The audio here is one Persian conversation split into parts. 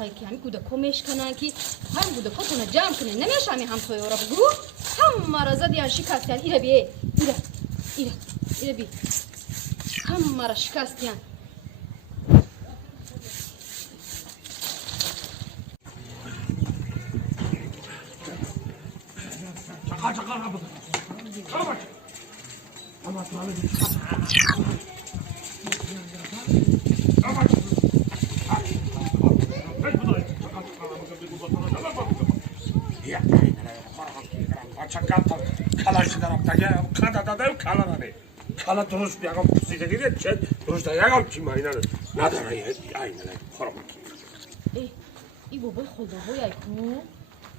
میخوای که همین کودکو میشکنن که هم کودکاتون جمع کنه نمیشه همین همسایه را بگو هم را زدیان شکستیان ایره بیه ایره بی هم را شکستیان چقدر کالا درست بیاگم پوسیده گیره چه درست دیاگم چی ماینه نداره اینه ای بابای خدا های کو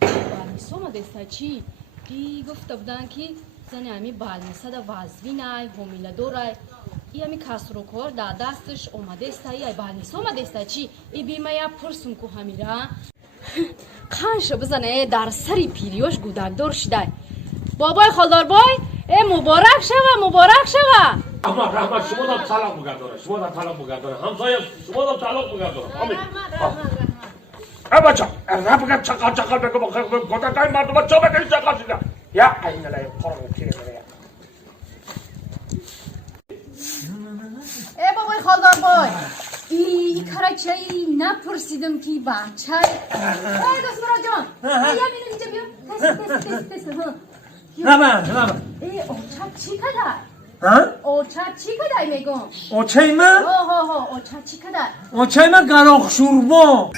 بالمیسا ما دسته چی ای گفته بودن که زنی همی بالمیسا دا وزوینای همیله دورای ای همی کسرو کار دا دستش اومده استه ای بالمیسا ما دسته چی ای بیمه یا پرسون که همیره خانش بزنه در سری پیریوش گودک دور شده بابای خالدار بای مبارک شوه اما رحمت شما دم طلاق بگرداره همسایه شما دم طلاق بگرداره ای بچه ارزه بگم چقدر بگم گذاشتای مردم چه بگم چقدر شده یا اینه لای پرم کیه داره ای بابای خالدار بای ای کارچایی نپرسیدم که بچه ای دست مرا جان ای همینو اینجا بیا تست نه ای اوچا چی کدر ها اوچا چی کدر میگم اوچای ما اوچا چی کدر اوچای ما گراخ شوربا